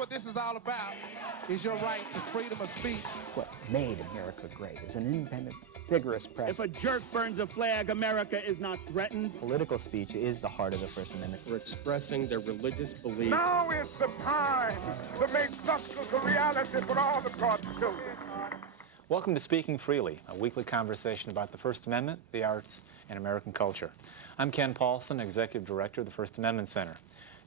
what this is all about, is your right to freedom of speech. What made America great is an independent, vigorous press. If a jerk burns a flag, America is not threatened. Political speech is the heart of the First Amendment. For expressing their religious beliefs. Now is the time to make substance a reality for all of God's children. Welcome to Speaking Freely, a weekly conversation about the First Amendment, the arts, and American culture. I'm Ken Paulson, Executive Director of the First Amendment Center.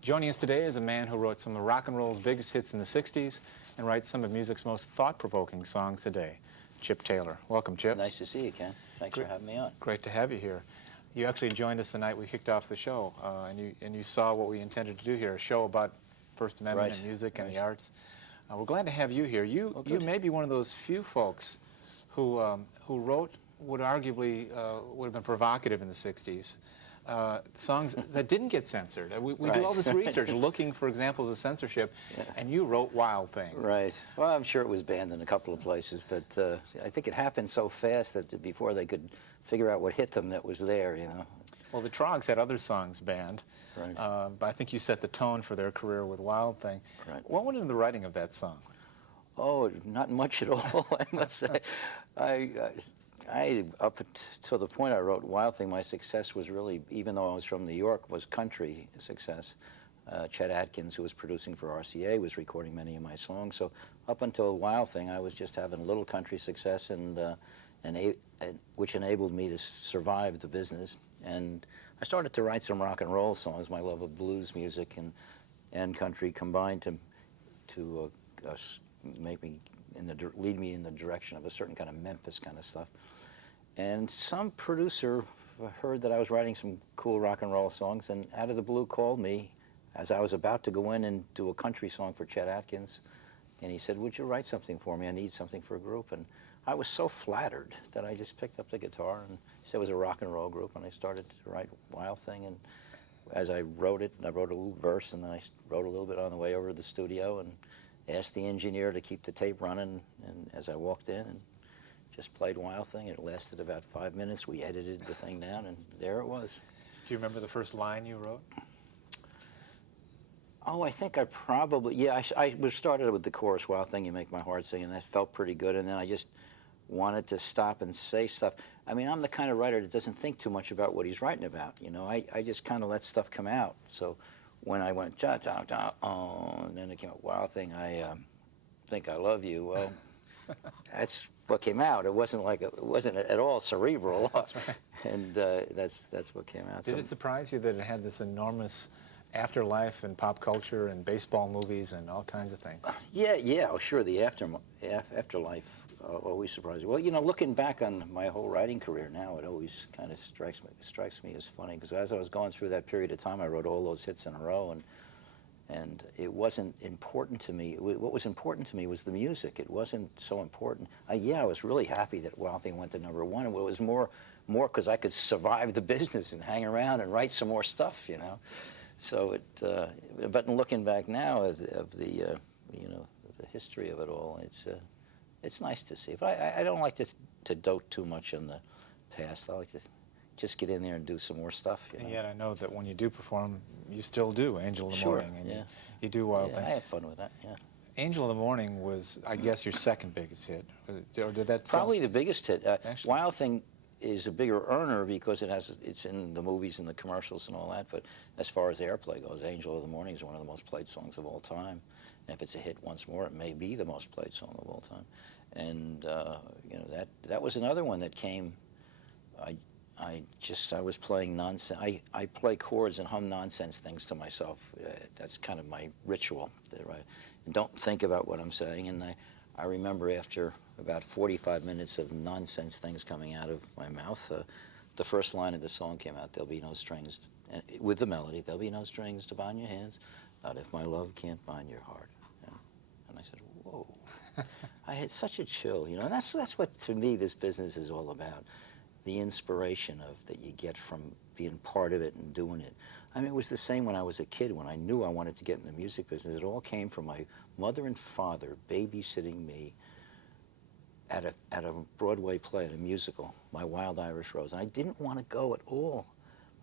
Joining us today is a man who wrote some of rock and roll's biggest hits in the 60s and writes some of music's most thought-provoking songs today, Chip Taylor. Welcome, Chip. Nice to see you, Ken. Thanks for having me on. Great to have you here. You actually joined us the night we kicked off the show, and you saw what we intended to do here, a show about First Amendment and music and the arts. We're glad to have you here. You may be one of those few folks who wrote what arguably would have been provocative in the 60s, songs that didn't get censored. We do all this research looking for examples of censorship, and you wrote Wild Thing. Right. Well, I'm sure it was banned in a couple of places, but I think it happened so fast that before they could figure out what hit them, that was there, you know. Well, the Trogs had other songs banned, but I think you set the tone for their career with Wild Thing. Right. What went into the writing of that song? Oh, not much at all, I must say. I up to the point I wrote Wild Thing, my success was really, even though I was from New York, was country success. Chet Atkins, who was producing for RCA, was recording many of my songs. So up until Wild Thing, I was just having a little country success, which enabled me to survive the business. And I started to write some rock and roll songs. My love of blues music and country combined to make me lead me in the direction of a certain kind of Memphis kind of stuff. And some producer heard that I was writing some cool rock and roll songs, and out of the blue called me as I was about to go in and do a country song for Chet Atkins, and he said, "Would you write something for me? I need something for a group." And I was so flattered that I just picked up the guitar, and he said it was a rock and roll group, and I started to write Wild Thing. And as I wrote it, I wrote a little verse, and then I wrote a little bit on the way over to the studio, and asked the engineer to keep the tape running, and as I walked in and just played Wild Thing. It lasted about 5 minutes. We edited the thing down, and there it was. Do you remember the first line you wrote? Oh, I think I probably, yeah, I started with the chorus, Wild Thing, you make my heart sing, and that felt pretty good, and then I just wanted to stop and say stuff. I mean, I'm the kind of writer that doesn't think too much about what he's writing about, you know. I just kind of let stuff come out. So when I went, oh, and then it came out, Wild Thing, I think I love you. Well, that's what came out. It wasn't at all cerebral. That's right. And that's what came out. Did it surprise you that it had this enormous afterlife in pop culture and baseball movies and all kinds of things? Yeah, oh, sure. The afterlife always surprised me. Well, you know, looking back on my whole writing career now, it always kind of strikes me as funny, because as I was going through that period of time, I wrote all those hits in a row, and it wasn't important to me. What was important to me was the music. It wasn't so important. I was really happy that Wild Thing went to #1, and it was more because I could survive the business and hang around and write some more stuff, you know. So but looking back now of the you know, the history of it all, it's nice to see. But I don't like to dote too much on the past. I like to just get in there and do some more stuff. You know? And yet I know that when you do perform, you still do Angel of the Morning, and you do Wild Thing. I have fun with that, yeah. Angel of the Morning was, I guess, your second biggest hit. Or did that Probably the biggest hit. Wild Thing is a bigger earner because it's in the movies and the commercials and all that, but as far as airplay goes, Angel of the Morning is one of the most played songs of all time. And if it's a hit once more, it may be the most played song of all time. And you know, that was another one that came. I was playing nonsense. I play chords and hum nonsense things to myself. That's kind of my ritual. Right? And don't think about what I'm saying. And I remember after about 45 minutes of nonsense things coming out of my mouth, the first line of the song came out, "There'll be no strings," with the melody, "There'll be no strings to bind your hands, not if my love can't bind your heart." And I said, whoa. I had such a chill, you know. And that's what, to me, this business is all about. The inspiration that you get from being part of it and doing it. I mean, it was the same when I was a kid, when I knew I wanted to get in the music business. It all came from my mother and father babysitting me at a Broadway play, at a musical, My Wild Irish Rose. And I didn't want to go at all.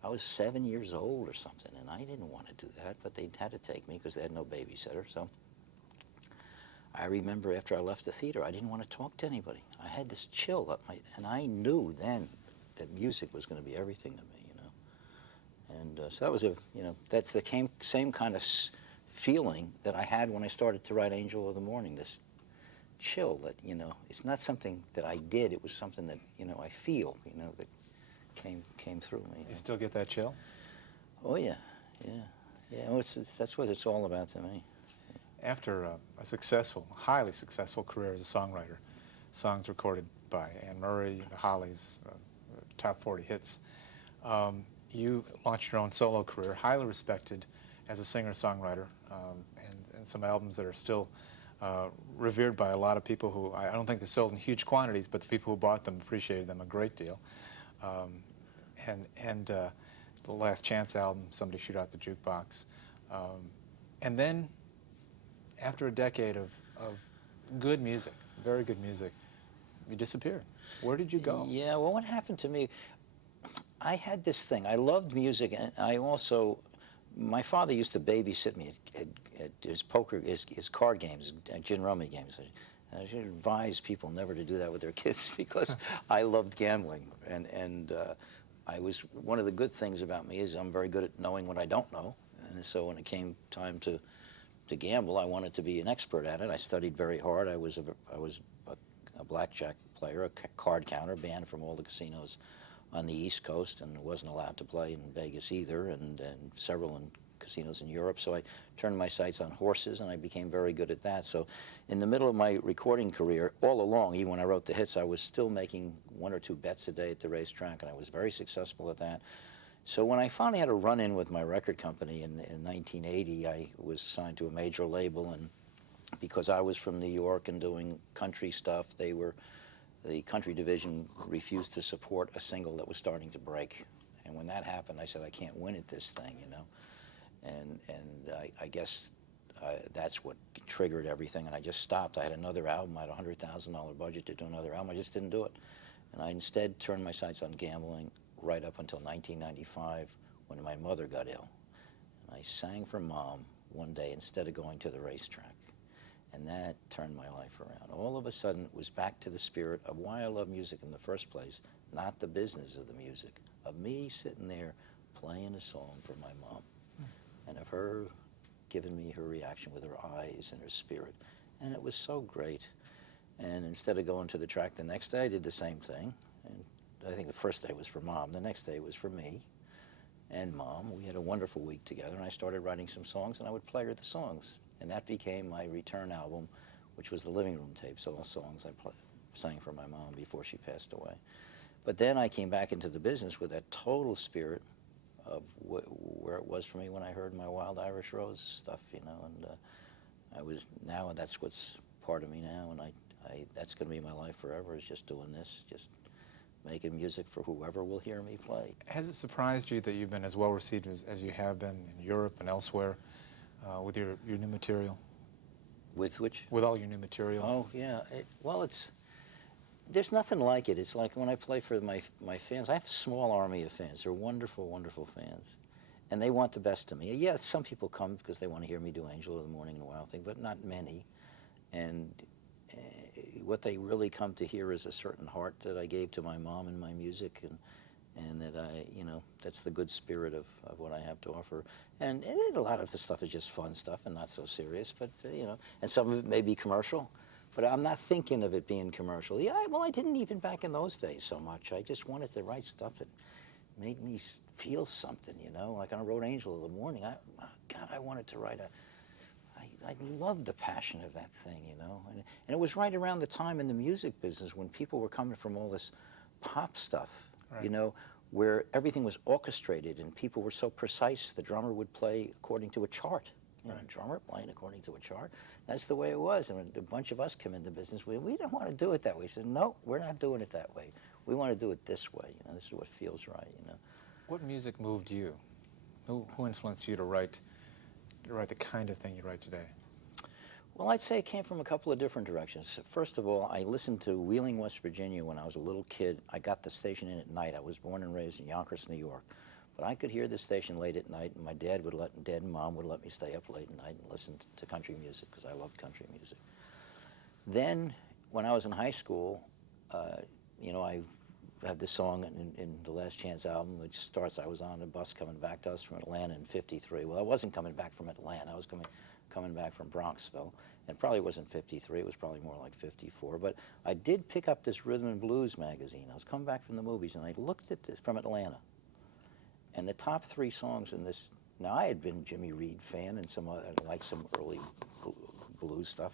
I was 7 years old or something, and I didn't want to do that, but they had to take me because they had no babysitter. So I remember after I left the theater, I didn't want to talk to anybody. I had this chill up my, and I knew then that music was going to be everything to me, you know. And so that was that's the same kind of feeling that I had when I started to write Angel of the Morning, this chill that, it's not something that I did, it was something that, I feel, that came through me. You still get that chill? Oh, yeah. Well, that's what it's all about to me. After a successful, highly successful career as a songwriter, songs recorded by Anne Murray, the Hollies, top 40 hits, you launched your own solo career, highly respected as a singer-songwriter, and some albums that are still revered by a lot of people who, I don't think they sold in huge quantities, but the people who bought them appreciated them a great deal. The Last Chance album, Somebody Shoot Out the Jukebox. And then, after a decade of good music, very good music, you disappeared. Where did you go? Yeah, well, what happened to me, I had this thing. I loved music, and I also, my father used to babysit me at his his card games, gin rummy games. I should advise people never to do that with their kids because I loved gambling, and one of the good things about me is I'm very good at knowing what I don't know, and so when it came time to gamble, I wanted to be an expert at it. I studied very hard. I was a blackjack player, a card counter, banned from all the casinos on the East Coast, and wasn't allowed to play in Vegas either, and several in casinos in Europe. So I turned my sights on horses, and I became very good at that. So in the middle of my recording career, all along, even when I wrote the hits, I was still making 1 or 2 bets a day at the racetrack, and I was very successful at that. So when I finally had a run-in with my record company in 1980, I was signed to a major label, and because I was from New York and doing country stuff, the country division refused to support a single that was starting to break. And when that happened, I said, I can't win at this thing, And I guess that's what triggered everything, and I just stopped. I had another album. I had a $100,000 budget to do another album. I just didn't do it. And I instead turned my sights on gambling right up until 1995 when my mother got ill. And I sang for Mom one day instead of going to the racetrack. And that turned my life around. All of a sudden, it was back to the spirit of why I love music in the first place, not the business of the music, of me sitting there playing a song for my mom, and of her giving me her reaction with her eyes and her spirit. And it was so great. And instead of going to the track the next day, I did the same thing. And I think the first day was for Mom. The next day was for me and Mom. We had a wonderful week together, and I started writing some songs, and I would play her the songs. And that became my return album, which was the living room tapes, all songs I sang for my mom before she passed away. But then I came back into the business with that total spirit of where it was for me when I heard my Wild Irish Rose stuff, and that's what's part of me now, and that's going to be my life forever, is just doing this, just making music for whoever will hear me play. Has it surprised you that you've been as well received as you have been in Europe and elsewhere with your new material? With which? With all your new material. Oh, yeah. There's nothing like it. It's like when I play for my fans. I have a small army of fans. They're wonderful, wonderful fans. And they want the best of me. Yeah, some people come because they want to hear me do Angel of the Morning and Wild Thing, but not many. And what they really come to hear is a certain heart that I gave to my mom in my music, and that that's the good spirit of what I have to offer. And a lot of the stuff is just fun stuff and not so serious, but, and some of it may be commercial. But I'm not thinking of it being commercial. Yeah, well, I didn't even back in those days so much. I just wanted to write stuff that made me feel something, Like I wrote Angel of the Morning. I wanted to write I loved the passion of that thing, And it was right around the time in the music business when people were coming from all this pop stuff, right. Where everything was orchestrated and people were so precise. The drummer would play according to a chart. A drummer playing according to a chart. That's the way it was. And when a bunch of us come into business, we didn't want to do it that way. We said, no, we're not doing it that way. We want to do it this way. This is what feels right. What music moved you? Who influenced you to write the kind of thing you write today? Well, I'd say it came from a couple of different directions. First of all, I listened to Wheeling, West Virginia when I was a little kid. I got the station in at night. I was born and raised in Yonkers, New York. But I could hear the station late at night, and my dad and Mom would let me stay up late at night and listen to country music because I loved country music. Then, when I was in high school, you know, I have this song in the Last Chance album, which starts, I was on a bus coming back to us from Atlanta in '53. Well, I wasn't coming back from Atlanta. I was coming back from Bronxville. And probably wasn't '53. It was probably more like '54. But I did pick up this Rhythm and Blues magazine. I was coming back from the movies, and I looked at this from Atlanta. And the top 3 songs in this, now I had been a Jimmy Reed fan and I liked some early blues stuff,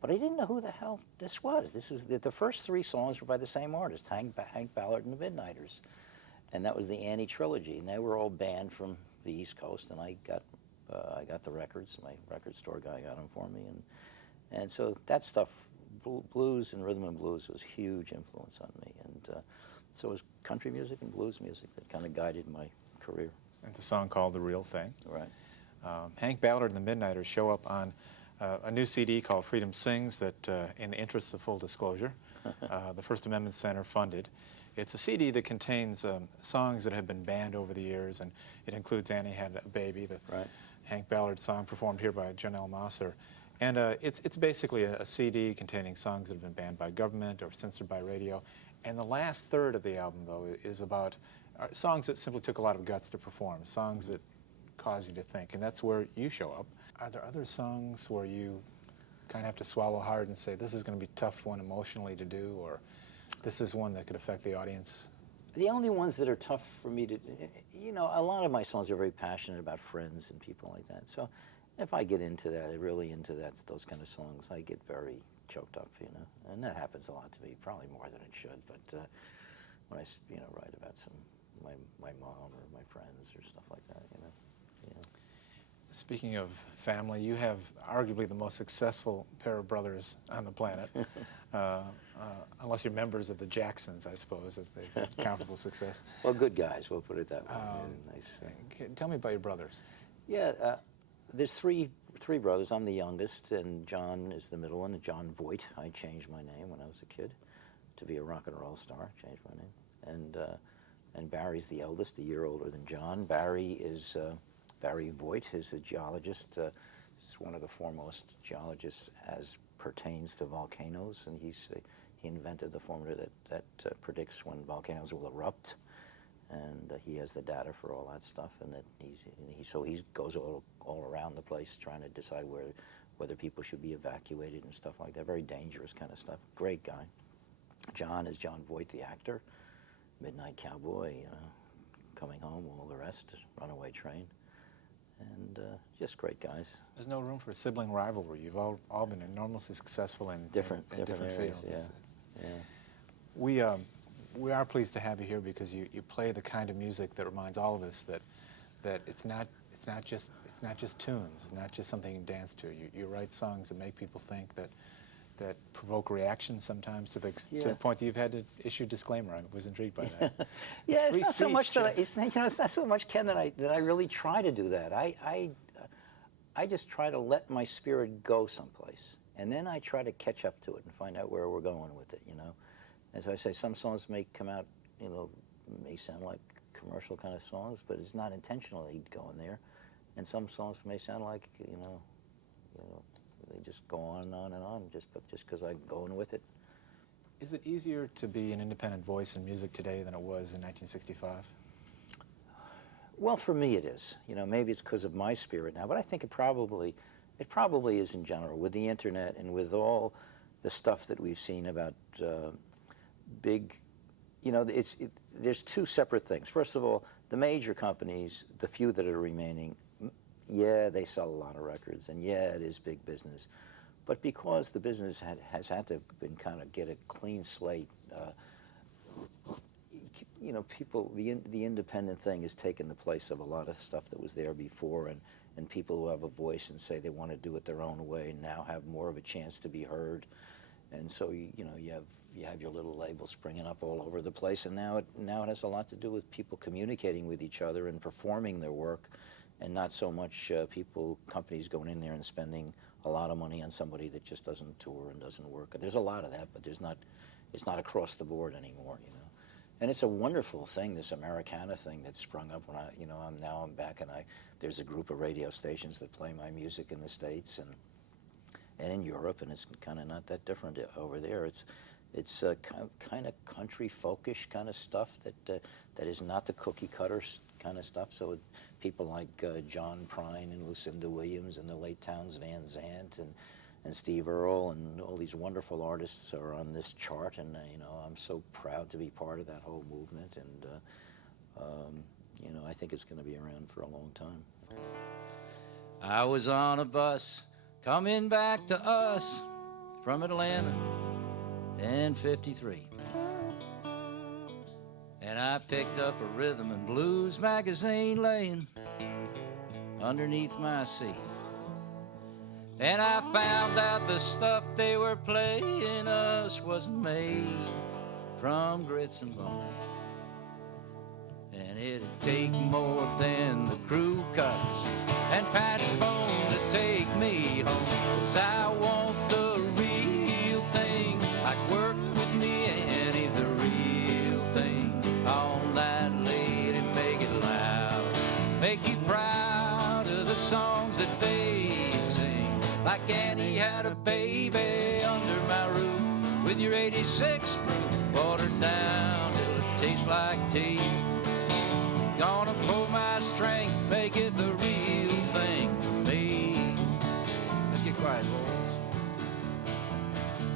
but I didn't know who the hell this was. This was the first 3 songs were by the same artist, Hank Ballard and the Midnighters. And that was the Annie Trilogy, and they were all banned from the East Coast, and I got the records. My record store guy got them for me, and so that stuff, blues and rhythm and blues, was a huge influence on me, and so it was country music and blues music that kind of guided my career. It's a song called The Real Thing. Right. Hank Ballard and the Midnighters show up on a new CD called Freedom Sings that, in the interest of full disclosure, the First Amendment Center funded. It's a CD that contains songs that have been banned over the years, and it includes Annie Had a Baby, the Hank Ballard song performed here by Janelle Mosser. And it's basically a CD containing songs that have been banned by government or censored by radio. And the last third of the album, though, is about songs that simply took a lot of guts to perform, songs that cause you to think, and that's where you show up. Are there other songs where you kind of have to swallow hard and say, this is going to be a tough one emotionally to do, or this is one that could affect the audience? The only ones that are tough for me to, you know, a lot of my songs are very passionate about friends and people like that. So if I get into that, really into that, those kind of songs, I get very choked up, you know. And that happens a lot to me, probably more than it should. But when I, you know, write about my mom or my friends or stuff like that, you know. Speaking of family, you have arguably the most successful pair of brothers on the planet, unless you're members of the Jacksons, I suppose, that they've had comparable success. Well, good guys, we'll put it that way. Nice. Tell me about your brothers. Yeah, there's three brothers. I'm the youngest, and John is the middle one, John Voight. I changed my name when I was a kid to be a rock and roll star. Changed my name, and Barry's the eldest, a year older than John. Barry Voight is a geologist. He's one of the foremost geologists as pertains to volcanoes, and he invented the formula that predicts when volcanoes will erupt, and he has the data for all that stuff. And that he goes all around the place trying to decide whether people should be evacuated and stuff like that. Very dangerous kind of stuff. Great guy. John is John Voight, the actor, Midnight Cowboy, Coming Home, all the rest, Runaway Train. And just great guys. There's no room for sibling rivalry. You've all been enormously successful in different areas, fields. Yeah. We are pleased to have you here because you play the kind of music that reminds all of us that it's not just tunes. It's not just something you can dance to. You write songs that make people think, that provoke reaction sometimes to the point that you've had to issue a disclaimer. I was intrigued by that. Yeah, it's not so much that it's not so much, Ken, that I really try to do that. I just try to let my spirit go someplace, and then I try to catch up to it and find out where we're going with it. You know, as I say, some songs may come out, you know, may sound like commercial kind of songs, but it's not intentionally going there, and some songs may sound like you know. They just go on and on and on, just because I'm going with it. Is it easier to be an independent voice in music today than it was in 1965? Well, for me it is. You know, maybe it's because of my spirit now, but I think it probably is in general with the internet and with all the stuff that we've seen about big. You know, there's two separate things. First of all, the major companies, the few that are remaining. Yeah, they sell a lot of records, and yeah, it is big business. But because the business has had to kind of get a clean slate, you know, the independent thing has taken the place of a lot of stuff that was there before, and people who have a voice and say they want to do it their own way now have more of a chance to be heard. And so you have your little label springing up all over the place, and now it has a lot to do with people communicating with each other and performing their work. And not so much companies going in there and spending a lot of money on somebody that just doesn't tour and doesn't work. There's a lot of that, but it's not across the board anymore, you know. And it's a wonderful thing, this Americana thing that sprung up when I'm back, and there's a group of radio stations that play my music in the States, and in Europe, and it's kind of not that different over there. It's kind of country folkish kind of stuff that is not the cookie cutter kind of stuff. So people like John Prine and Lucinda Williams and the late Townes Van Zandt and Steve Earle and all these wonderful artists are on this chart, and you know, I'm so proud to be part of that whole movement, and you know, I think it's going to be around for a long time. I was on a bus coming back to us from Atlanta in '53, and I picked up a rhythm and blues magazine laying underneath my seat. And I found out the stuff they were playing us wasn't made from grits and bone. And it'd take more than the crew cuts and patch bone to take me home. 'Cause I want the real thing, like work with me, Annie, the real thing. All night late and make it loud, make you proud of the songs that they sing. Like Annie had a baby under my roof, with your 86 proof, watered down till it tastes like tea. Gonna pull my strength, make it the real thing for me. Let's get quiet, boys.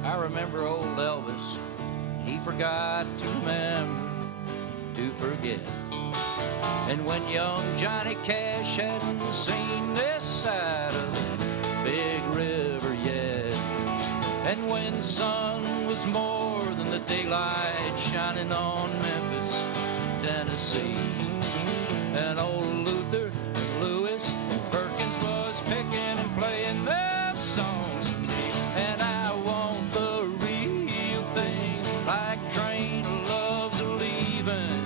I remember old Elvis, he forgot to remember to forget. And when young Johnny Cash hadn't seen this side of the big river yet, and when the sun was more than the daylight shining on Memphis, Tennessee, and old Luther, Lewis, and Perkins was picking and playing them songs for me. And I want the real thing, like train loves leaving,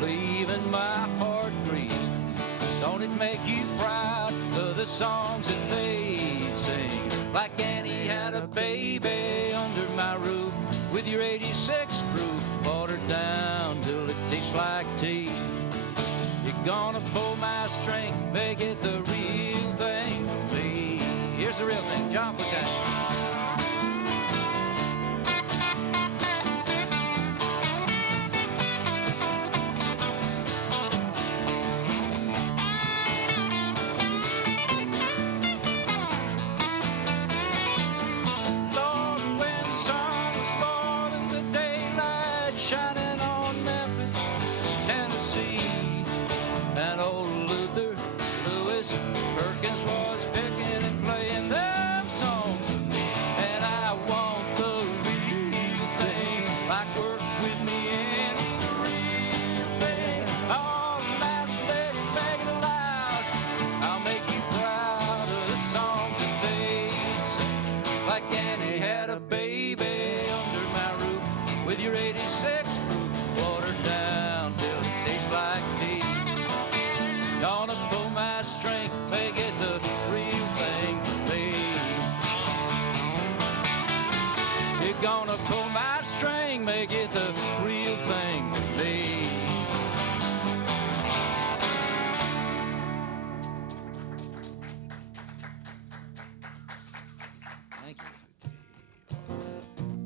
leaving my heart grieving. Don't it make you proud of the songs that they sing? Like Annie had a baby under my roof, with your 86 proof, watered down till it tastes like tea. You're gonna pull my strength, make it the real thing for me. Here's the real thing, John Buchanan.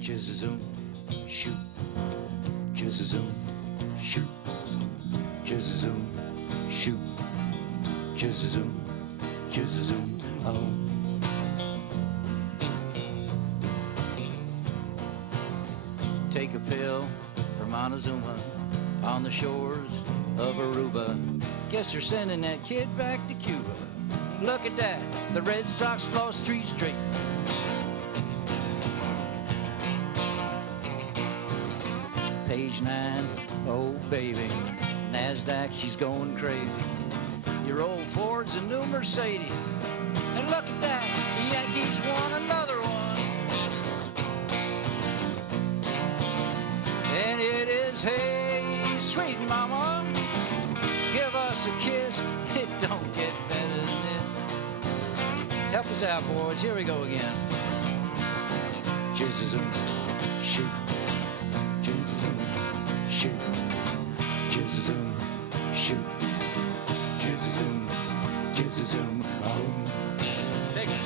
Jizz-a-zoom, shoot. Jizz-a-zoom, shoot. Jizz-a-zoom, shoot. Jizz-a-zoom, jizz-a-zoom, oh. Take a pill for Montezuma on the shores of Aruba. Guess they're sending that kid back to Cuba. Look at that, the Red Sox lost 3 straight. Page 9, oh baby, NASDAQ, she's going crazy. Your old Ford's a new Mercedes. And look at that, the Yankees won another one. And it is, hey, sweet mama, give us a kiss. It don't get better than this. Help us out, boys, here we go again. Jizz-a-zoom, shoot. Jizz-a-zoom, shoot. Jizz-a-zoom, shoot. Jizz-a-zoom, jizz-a-zoom, oh. Take it,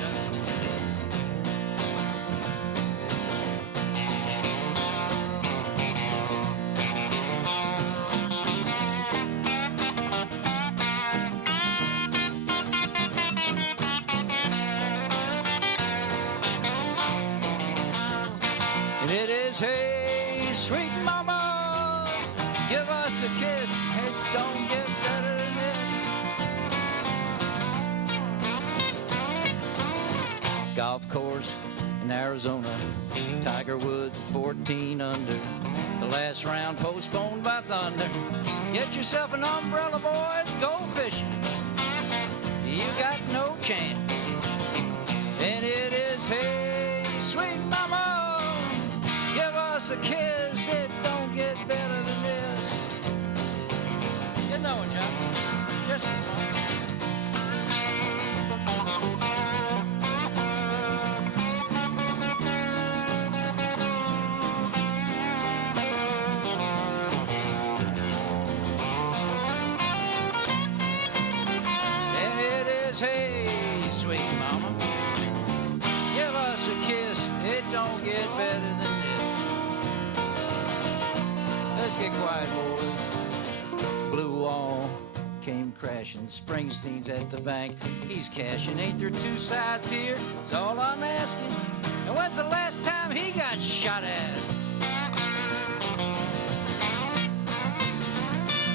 is, hey, sweet mama, give us a kiss. It don't get better than this. Golf course in Arizona, Tiger Woods 14 under. The last round postponed by thunder. Get yourself an umbrella, boys, go fishing. You got no chance. And it is, hey, sweet mama, give us a kiss. It don't get better than this. You know it, John. Just and it is, hey, sweet mama, give us a kiss. It don't get better than this. Let's get quiet, boys. Blue wall came crashing. Springsteen's at the bank. He's cashing. Ain't there two sides here? That's all I'm asking. And when's the last time he got shot at?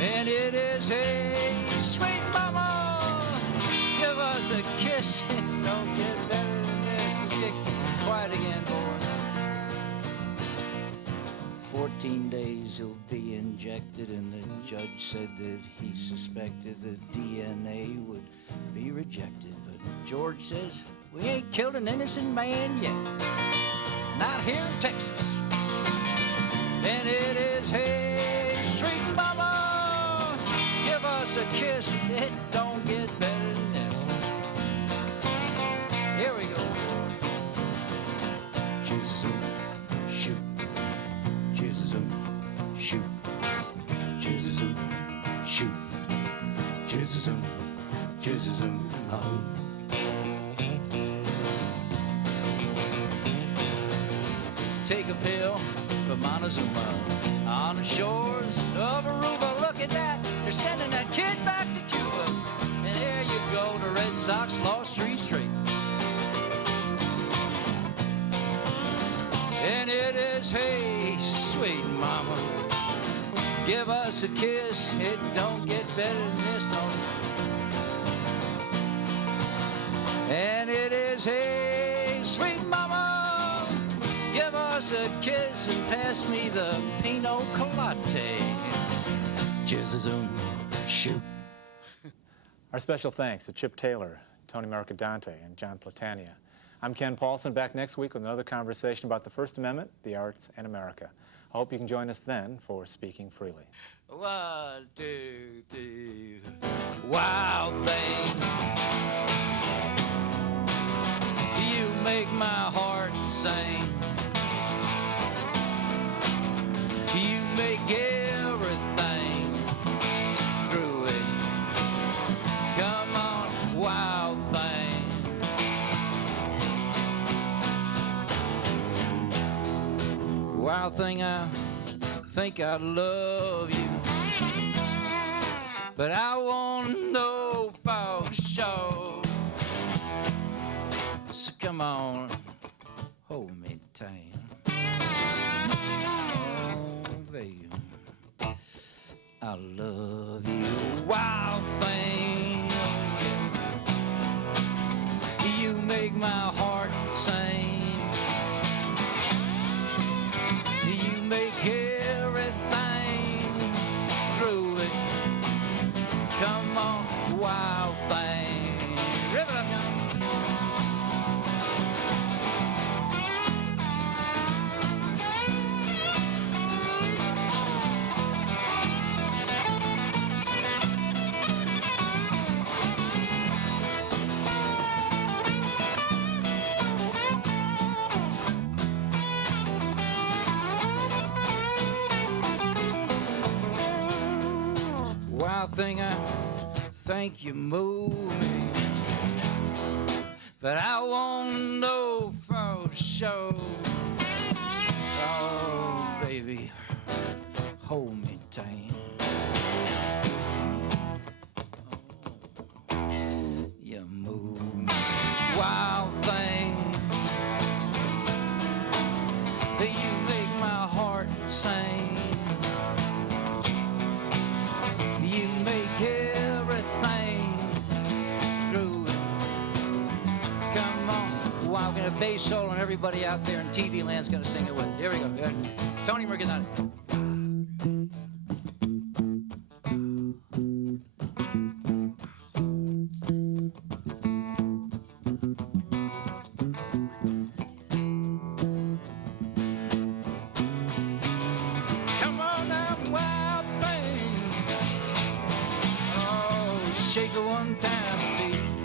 And it is, hey, sweet mama, give us a kiss. It don't get better than this. Let's get quiet again, boys. 14 days he'll be injected, and the judge said that he suspected the DNA would be rejected. But George says, we ain't killed an innocent man yet. Not here in Texas. And it is, hey, sweet mama, give us a kiss. It don't get better than this. Here we go. Jesus, shoot. Jesus, shoot. Jesus, shoot. Jesus, Jesus, take a pill for Montezuma on the shores of Aruba. Look at that, they're sending that kid back to Cuba. And there you go, the Red Sox lost 3 straight. And it is, hey, sweet mama, give us a kiss. It don't get better than this, don't it? And it is, hey, sweet mama, give us a kiss and pass me the Pinot Colate. Jizzazum, shoot. Our special thanks to Chip Taylor, Tony Mercadante, and John Platania. I'm Ken Paulson, back next week with another conversation about the First Amendment, the arts, and America. I hope you can join us then for Speaking Freely. 1, 2, 3. Wild thing, you make my heart sing. You make everything through it. Come on, wild thing. Wild thing, I think I love you, but I wanna know for sure. So come on, hold me tight. Oh, baby, I love you, wild thing. You make my heart sing. You make everything through it. Come on, wild thing. Rip it up, young. Wild thing, I think you move me, but I won't know for sure. Oh, baby, hold me tight. Oh, you move me, wild thing. You make my bass solo, and everybody out there in TV land's gonna sing it with. Here we go. Here. Tony Mercadante. Come on now, wild thing. Oh, shake it one time, baby.